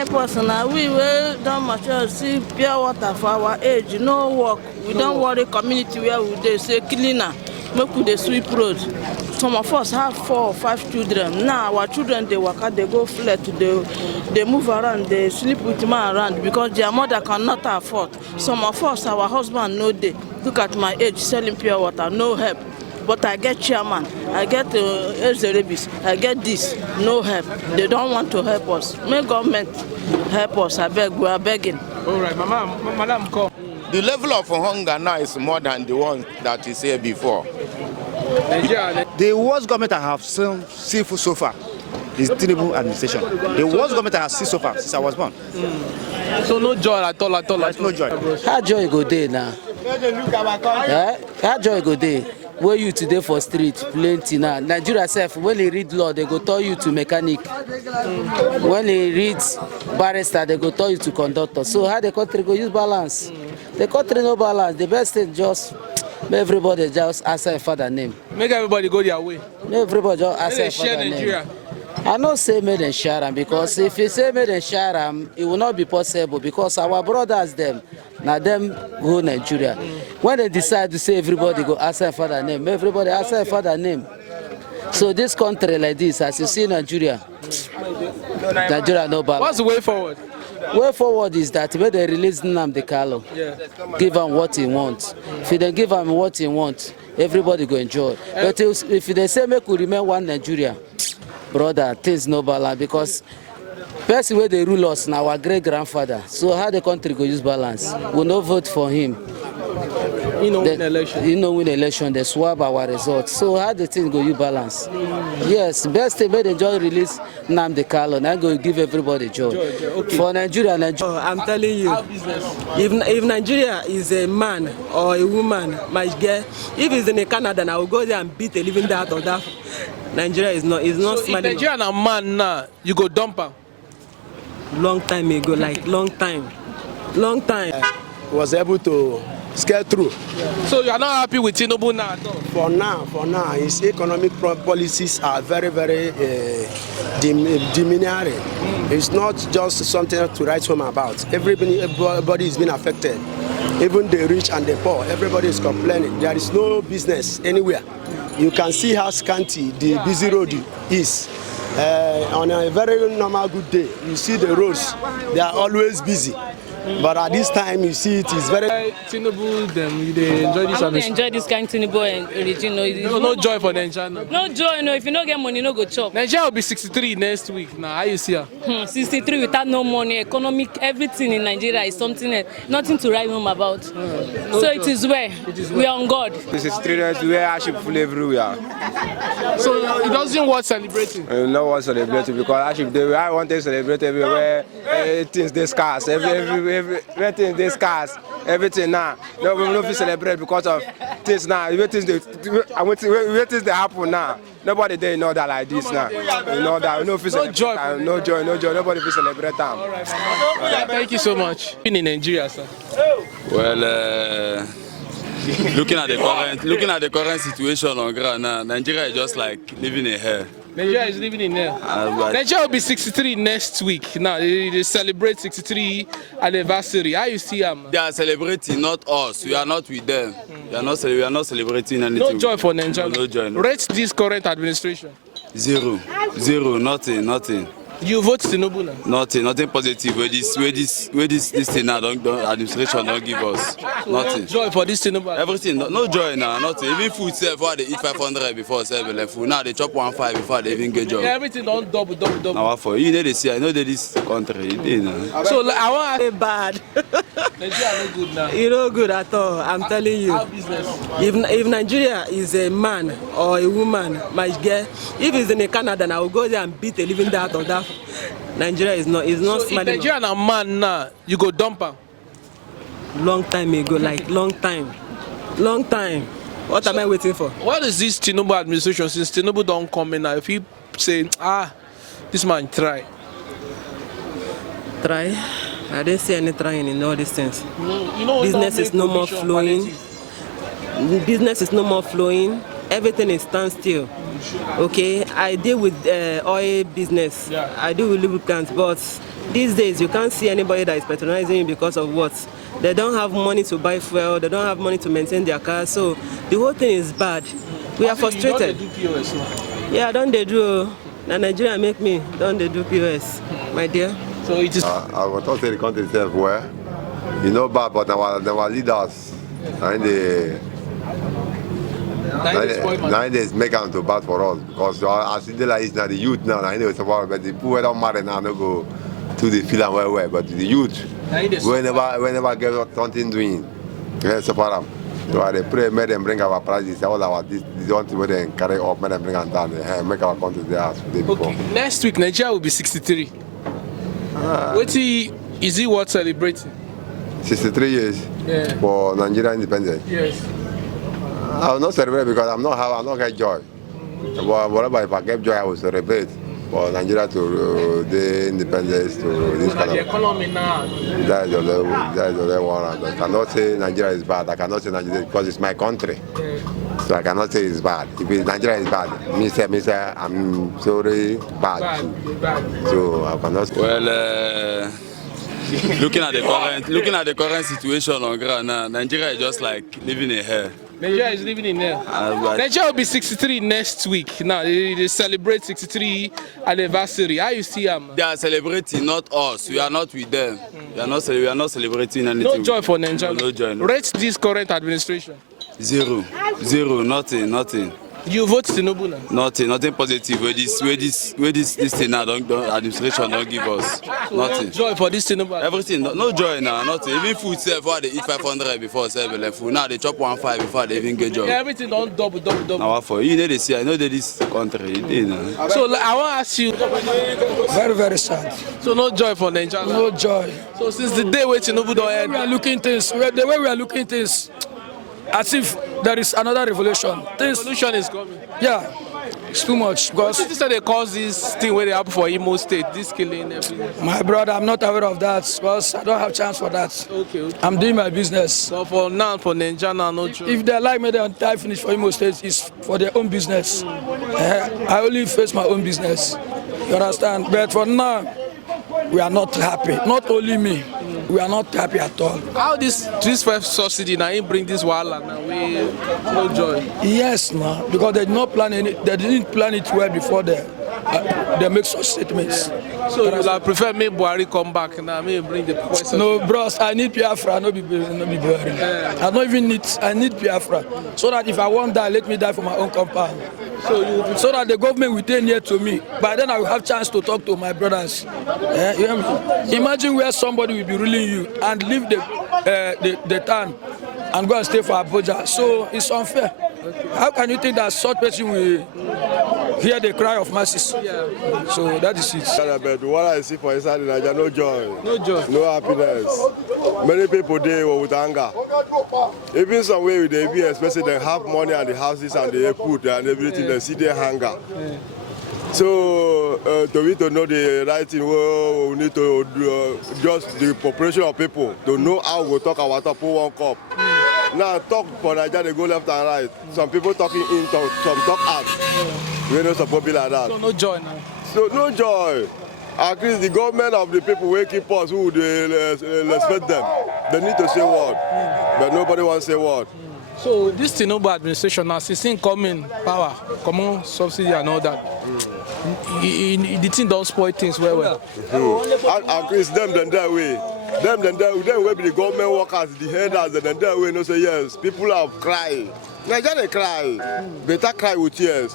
help us now. We will don't mature, see pure water for our age, no work. We don't worry community where we they say cleaner, make we dey sweep road. Some of us have 4 or 5 children. Now our children they work out, they go flat, they move around, they sleep with man around because their mother cannot afford. Some of us, our husband no day. Look at my age, selling pure water, no help. But I get chairman, I get Ezerebis, I get this, no help. They don't want to help us. May government help us, I beg, we are begging. All right, madam, come. The level of hunger now is more than the one that is here before. The worst government I have seen so far is Tinubu administration. The worst government I have seen so far since I was born. So no joy at all. There's no joy. How joy go day now? How joy go day? Where you today for street, plenty now. Nigeria self, when they read law, they go tell you to mechanic. When they read barrister, they go tell you to conductor. So how the country go use balance? The country no balance. The best thing just everybody just answer father name. Make everybody go their way. Everybody just answer father name. I don't say made in Sharam because if you say made in Sharam, it will not be possible because our brothers them, now them go Nigeria. When they decide to say everybody go answer father name, everybody answer father name. So this country like this, as you see Nigeria no balance. What's the way forward? Way forward is that when they release Nnamdi Kanu, give him what he wants. If they give him what he wants, everybody go enjoy. But if they say make we remain one Nigeria, brother, things no balance because person where they rule us now our great grandfather. So how the country go use balance? We no vote for him. Win election. Win election. They swap our results. So how the thing go use balance? Yes, best thing made enjoy release Nnamdi Kanu and I go give everybody joy. Okay. For Nigeria. I'm telling you, if Nigeria is a man or a woman, my girl, if it's in Canada, I will go there and beat a living day out of that. Nigeria is not so smiling. If Nigeria a man now, you go dump him. Long time ago, like long time. Was able to scale through. So you are not happy with Tinubu now at all? For now, his economic policies are very diminutive. It's not just something to write home about. Everybody is being affected. Even the rich and the poor, everybody is complaining. There is no business anywhere. You can see how scanty the busy road is. On a very normal good day, you see the roads, they are always busy. But at this time, you see it is very... Tinubu, they enjoy this. I enjoy this kind of Tinubu and religion. No joy for Nigeria. No joy, no. If you don't get money, no go chop. Nigeria will be 63 next week. Now, how you see her? 63 without no money, economic, everything in Nigeria is something, nothing to write home about. So it is where we are on God. This is 3 days where hardship full everywhere. So it doesn't want celebrating? No one celebrating because hardship, I want to celebrate everywhere. Things they scarce, everything they scarce, everything now. No, we don't celebrate because of things now. Things they happen now. Nobody they know that like this now. You know that no joy, no joy. Nobody will celebrate them. Thank you so much. In Nigeria, sir. Well, looking at the current situation on ground now, Nigeria is just like living in hell. Nigeria is living in hell. Nigeria will be 63 next week. Now they celebrate 63 anniversary. How you see them? They are celebrating, not us. We are not with them. We are not celebrating anything. No joy for Nigeria. No joy. No. Rate this current administration. 0, nothing. You vote Tinubu now? Nothing positive. Where this thing now, administration don't give us. Nothing. No joy for this Tinubu. Everything, no joy now, nothing. Even food self, why they eat 500 before 7 food. Now they chop 1.5 before they even get job. Yeah, everything don't double. Now for you know they see, I know that this country. So I want to say bad. Nigeria no good now. You no good at all. I'm telling you. How business? If Nigeria is a man or a woman, my girl, if it's in Canada, I will go there and beat a living day out of that. Nigeria is not so smiling. If Nigeria a man now, you go dump him. Long time ago, like long time. What am I waiting for? What is this Tinubu administration? Since Tinubu don't come in now, if he say, this man try. I didn't see any trying in all these things. Business is no more flowing. Business is no more flowing. Everything is standstill. Okay, I deal with oil business. Yeah. I deal with lubricants, but these days you can't see anybody that is patronizing you because of what? They don't have money to buy fuel, they don't have money to maintain their cars, so the whole thing is bad. We are frustrated. You don't do POS now? Yeah, don't they do? Now Nigeria make me, don't they do POS, my dear? So it is... I want to say the country itself well. You know bad, but our leaders, and now they make them to bad for us, because as they like it's now the youth now, I know it's about, but the poor don't matter now, they go to the field and well, but the youth, whenever get something doing, they support them. So they pray, make them bring our prices, all our this one thing where they carry up, make them bring them down, make our country there. Okay, next week Nigeria will be 63. What is it worth celebrating? 63 years for Nigeria independence. Yes. I will not celebrate because I'm not get joy. But whatever, if I get joy, I will celebrate for Nigeria to the independence to this kind of. The economy now. That is the other one. I cannot say Nigeria is bad. I cannot say Nigeria because it's my country. So I cannot say it's bad. If Nigeria is bad, me say I'm sorry, bad. So I cannot say. Well. Looking at the current situation on ground now, Nigeria is just like living in hell. Nigeria is living in hell. Nigeria will be 63 next week. Now they celebrate 63 anniversary. How you see them? They are celebrating, not us. We are not with them. We are not celebrating anything. No joy for Nigeria. No joy. No. Rate this current administration. Zero, nothing. You vote Tinubu now? Nothing positive. Where this thing now administration don't give us. So nothing. No joy for this Tinubu. Everything, no joy now. Nothing. Even food sell for they eat 500 before 7 food. Now they chop 1.5 before they even get job. Yeah, everything don't double. Now what for? You know they see. I know that this country. So I want to ask you. Very, very sad. So no joy for Nigeria. No joy. So since the day where Tinubu don't end, the way we are looking things, as if there is another revolution. Revolution is coming. Yeah, it's too much. Because this is they cause this thing where they happen for Imo State, this killing everything. My brother, I'm not aware of that because I don't have chance for that. Okay. I'm doing my business. So for now, for Nigeria, no joy. If they like me, they finish for Imo State. It's for their own business. I only face my own business. You understand? But for now, we are not happy. Not only me. We are not happy at all. How this first subsidy now bring this wahala now? We no joy. Yes, no, because they did not plan they didn't plan it well before they make such statements. So you prefer me Buhari come back now? Me bring the question. No, bros, I need Biafra, no be Buhari. I don't even need. I need Biafra so that if I want die, let me die for my own compound. So that the government will stay near to me. By then I will have chance to talk to my brothers. You hear me? Imagine where somebody will be ruling you and leave the town and go and stay for Abuja. So it's unfair. How can you think that such person will hear the cry of masses? Yeah. So that is it. But what I see for inside Nigeria, no joy. No joy. No happiness. Many people there were with anger. Even some way with the ABS, especially they have money and the houses and the airport and everything, they see their hunger. So to know the right thing, we need to just the population of people to know how we talk our top one cup. Now talk for Nigeria, they go left and right. Some people talking in, some talk out. We're not supposed to be like that. So no joy now. So no joy. At least the government of the people will keep us who they respect them. They need to say what, but nobody wants to say what. So this Tinubu administration now, since incoming power, common subsidy and all that, the thing don't spoil things well. At least them that way. Them will be the government workers, the headers, then that way no say yes. People have cried. Nigeria cry. Better cry with tears.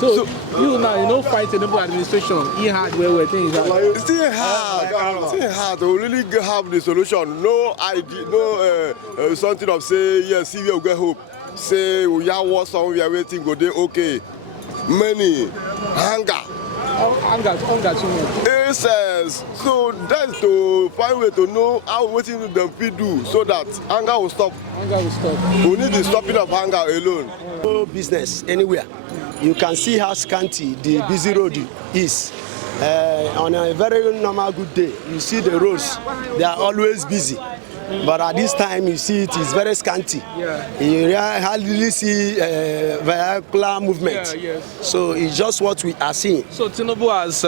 So you now, fight Tinubu administration. He hard where things are. It's still hard to really have the solution. No idea, no something of say yes, see we will get hope. Say we are what song we are waiting go there okay. Many hunger too much. It says so that's to find way to know how waiting them people do so that hunger will stop. We need the stopping of hunger alone. No business anywhere. You can see how scanty the busy road is. On a very normal good day, you see the roads, they are always busy. But at this time, you see it is very scanty. You hardly see vehicular movement. So it's just what we are seeing. So Tinubu has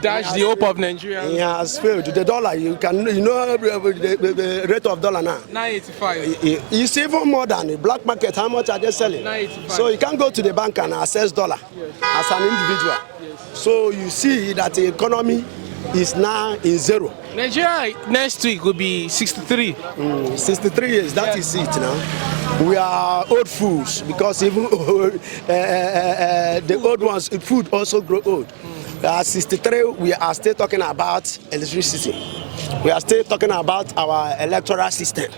dashed the hope of Nigeria. He has failed. The dollar, you know the rate of dollar now. 985. It's even more than the black market. How much are they selling? 985. So you can go to the bank and access dollar as an individual. So you see that the economy is now in zero. Nigeria next week will be 63. 63 years, that is it now. We are old fools because even the old ones, food also grow old. At 63, we are still talking about electricity. We are still talking about our electoral system.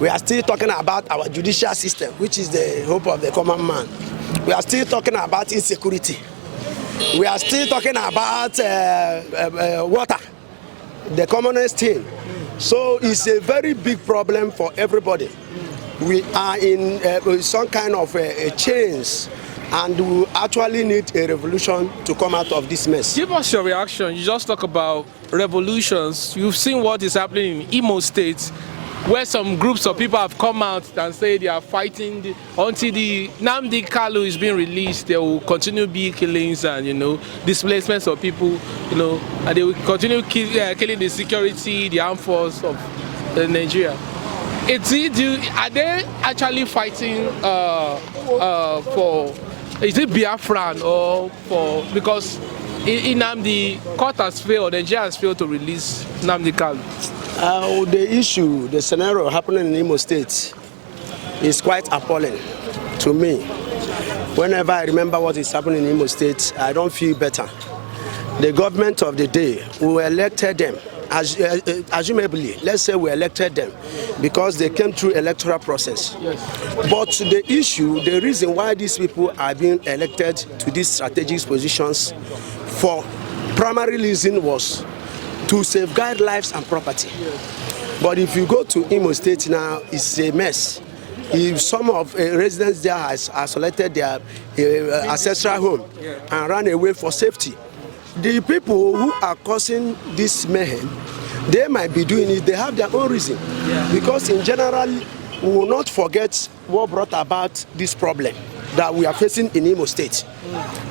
We are still talking about our judicial system, which is the hope of the common man. We are still talking about insecurity. We are still talking about water, the commonest thing. So it's a very big problem for everybody. We are in some kind of a change, and we actually need a revolution to come out of this mess. Give us your reaction. You just talk about revolutions. You've seen what is happening in Imo State, where some groups of people have come out and say they are fighting until the Nnamdi Kalu is being released. There will continue be killings and displacements of people, and they will continue killing the security, the armed force of Nigeria. Are they actually fighting for? Is it Biafran or for? Because the court has failed, Nigeria has failed to release Nnamdi Kalu. The scenario happening in Imo State is quite appalling to me. Whenever I remember what is happening in Imo State, I don't feel better. The government of the day, we elected them, assumably, let's say we elected them because they came through electoral process. But the issue, the reason why these people are being elected to these strategic positions for primary reason was to safeguard lives and property. But if you go to Imo State now, it's a mess. If some of residents there has isolated their ancestral home and ran away for safety, the people who are causing this mayhem, they might be doing it, they have their own reason. Because in general, we will not forget what brought about this problem that we are facing in Imo State.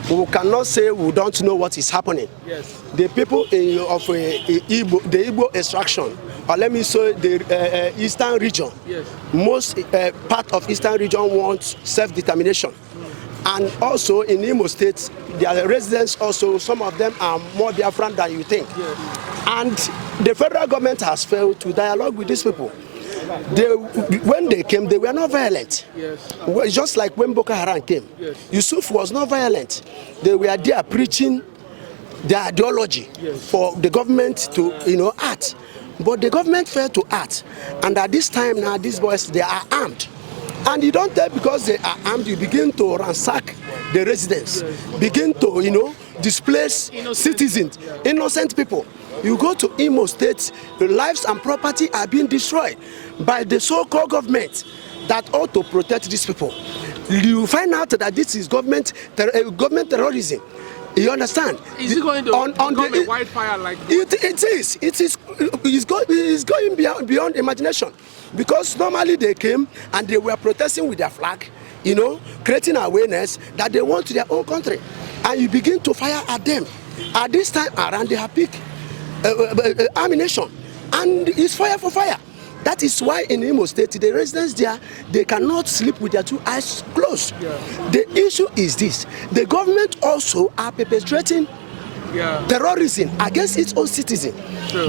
We cannot say we don't know what is happening. The people of the Igbo extraction, or let me say the eastern region, most part of eastern region wants self-determination. And also in Imo State, their residents also, some of them are more Biafran than you think. And the federal government has failed to dialogue with these people. When they came, they were not violent. Just like when Boko Haram came. Yusuf was not violent. They were there preaching their ideology for the government to act. But the government failed to act. And at this time now, these boys, they are armed. And you don't tell because they are armed, you begin to ransack the residents, begin to, displace citizens, innocent people. You go to Imo State, the lives and property are being destroyed by the so-called government that ought to protect these people. You find out that this is government terrorism. You understand? Is it going to become a wildfire like that? It's going beyond imagination. Because normally they came and they were protesting with their flag, creating awareness that they want their own country. And you begin to fire at them. At this time around, they have picked ammunition. And it's fire for fire. That is why in Imo State, the residents there, they cannot sleep with their two eyes closed. The issue is this. The government also are perpetrating terrorism against its own citizens.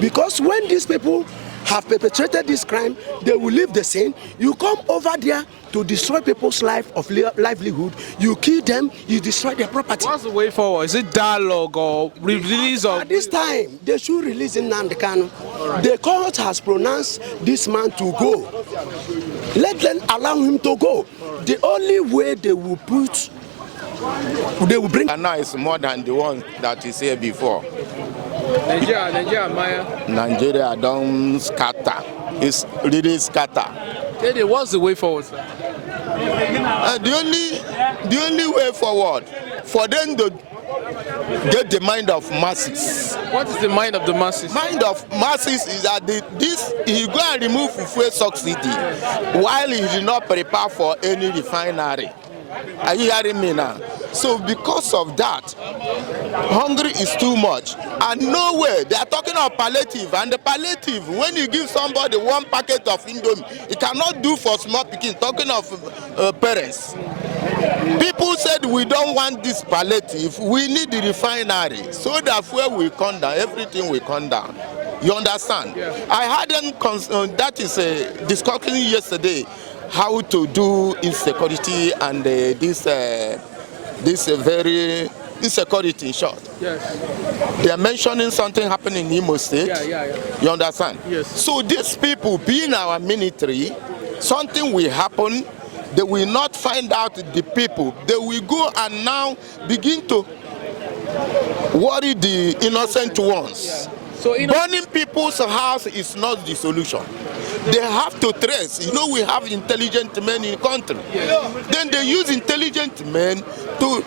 Because when these people have perpetrated this crime, they will leave the scene. You come over there to destroy people's livelihood. You kill them, you destroy their property. What's the way forward? Is it dialogue or release? At this time, they should release Nnamdi Kanu. The court has pronounced this man to go. Let them allow him to go. The only way they will bring. And now it's more than the one that is here before. Nigeria, Maya. Nigeria don't scatter. It's really scatter. What's the way forward, sir? The only way forward for them to get the mind of masses. What is the mind of the masses? Mind of masses is that he go and remove fuel subsidy while he did not prepare for any refinery. Are you hearing me now? So because of that, hungry is too much. And nowhere, they are talking of palliative. And the palliative, when you give somebody one packet of Indomie, it cannot do for small pikin, talking of parents. People said we don't want this palliative, we need the refinery. So that fuel will come down, everything will come down. You understand? Yeah. I had that is a discussion yesterday, how to do insecurity and this very insecurity in short. Yes. They are mentioning something happening in Imo State. Yeah. You understand? Yes. So these people, being our military, something will happen. They will not find out the people. They will go and now begin to worry the innocent ones. Yeah. So burning people's house is not the solution. They have to trace. You know, we have intelligent men in the country. Yes. Then they use intelligent men to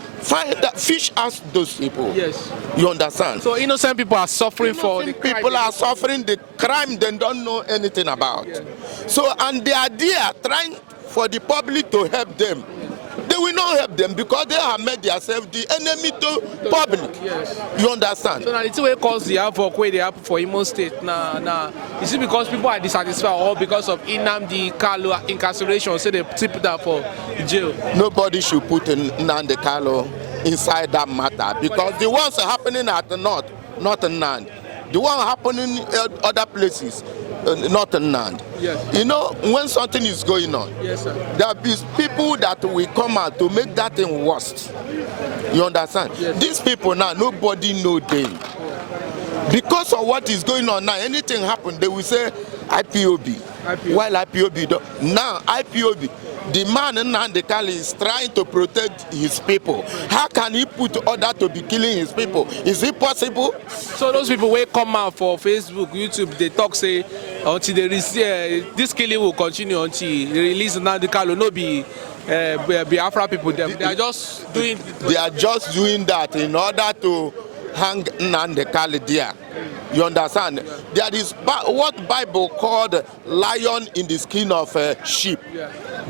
fish out those people. Yes. You understand? So innocent people are suffering for the crime. People are suffering the crime they don't know anything about. Yeah. So, and they are there trying for the public to help them. They will not help them because they have made themselves the enemy to public. Yes. You understand? So now it's way cause the havoc where they happen for Imo State. Nah. Is it because people are dissatisfied or because of Nnamdi Kanu incarceration? So they tip that for jail. Nobody should put Nnamdi Kanu inside that matter because the ones are happening at the north, not in Nnamdi. The one happening in other places, not in Nnamdi. Yes. You know, when something is going on, yes, sir, there is people that will come out to make that thing worse. You understand? Yes. These people now, nobody know them. Because of what is going on now, anything happen, they will say IPOB. While IPOB don't. Now IPOB, the man in Nnamdi Kanu is trying to protect his people. How can he put order to be killing his people? Is it possible? So those people will come out for Facebook, YouTube, they talk say until they receive this killing will continue until they release Nnamdi Kanu. No be Biafra people. They are just doing. They are just doing that in order to hang Nnamdi Kanu there. You understand? There is what Bible called lion in the skin of a sheep.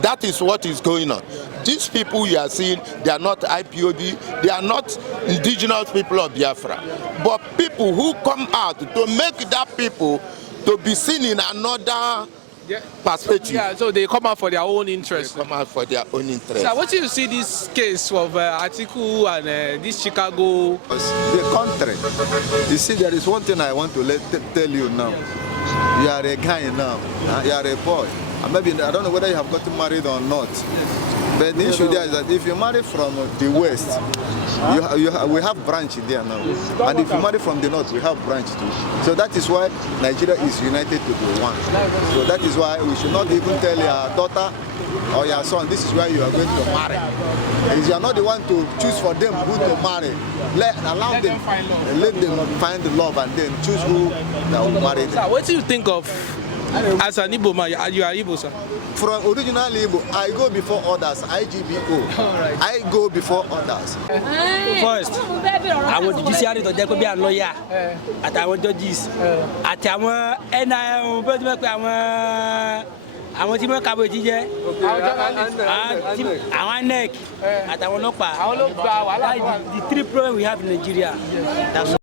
That is what is going on. These people you are seeing, they are not IPOB, they are not indigenous people of Biafra. But people who come out to make that people to be seen in another perspective. Yeah, so they come out for their own interest. They come out for their own interest. So what do you see this case of Atiku and this Chicago? The country. You see, there is one thing I want to tell you now. You are a guy now. You are a boy. And maybe I don't know whether you have gotten married or not. But the issue there is that if you marry from the west, we have branch there now. And if you marry from the north, we have branch too. So that is why Nigeria is united to be one. So that is why we should not even tell your daughter or your son, this is where you are going to marry. If you are not the one to choose for them who to marry, allow them, let them find the love and then choose who that will marry them. So what do you think of, as an Igbo man, you are Igbo, sir? From original Igbo, I go before others, IGBO. Right. I go before others. First, I want the judiciary to be a lawyer. At our judges. At our àwọn tí mo kàwé jíjẹ àwọn neck àtàwọn ọlọ́pàá the three problems we have in Nigeria.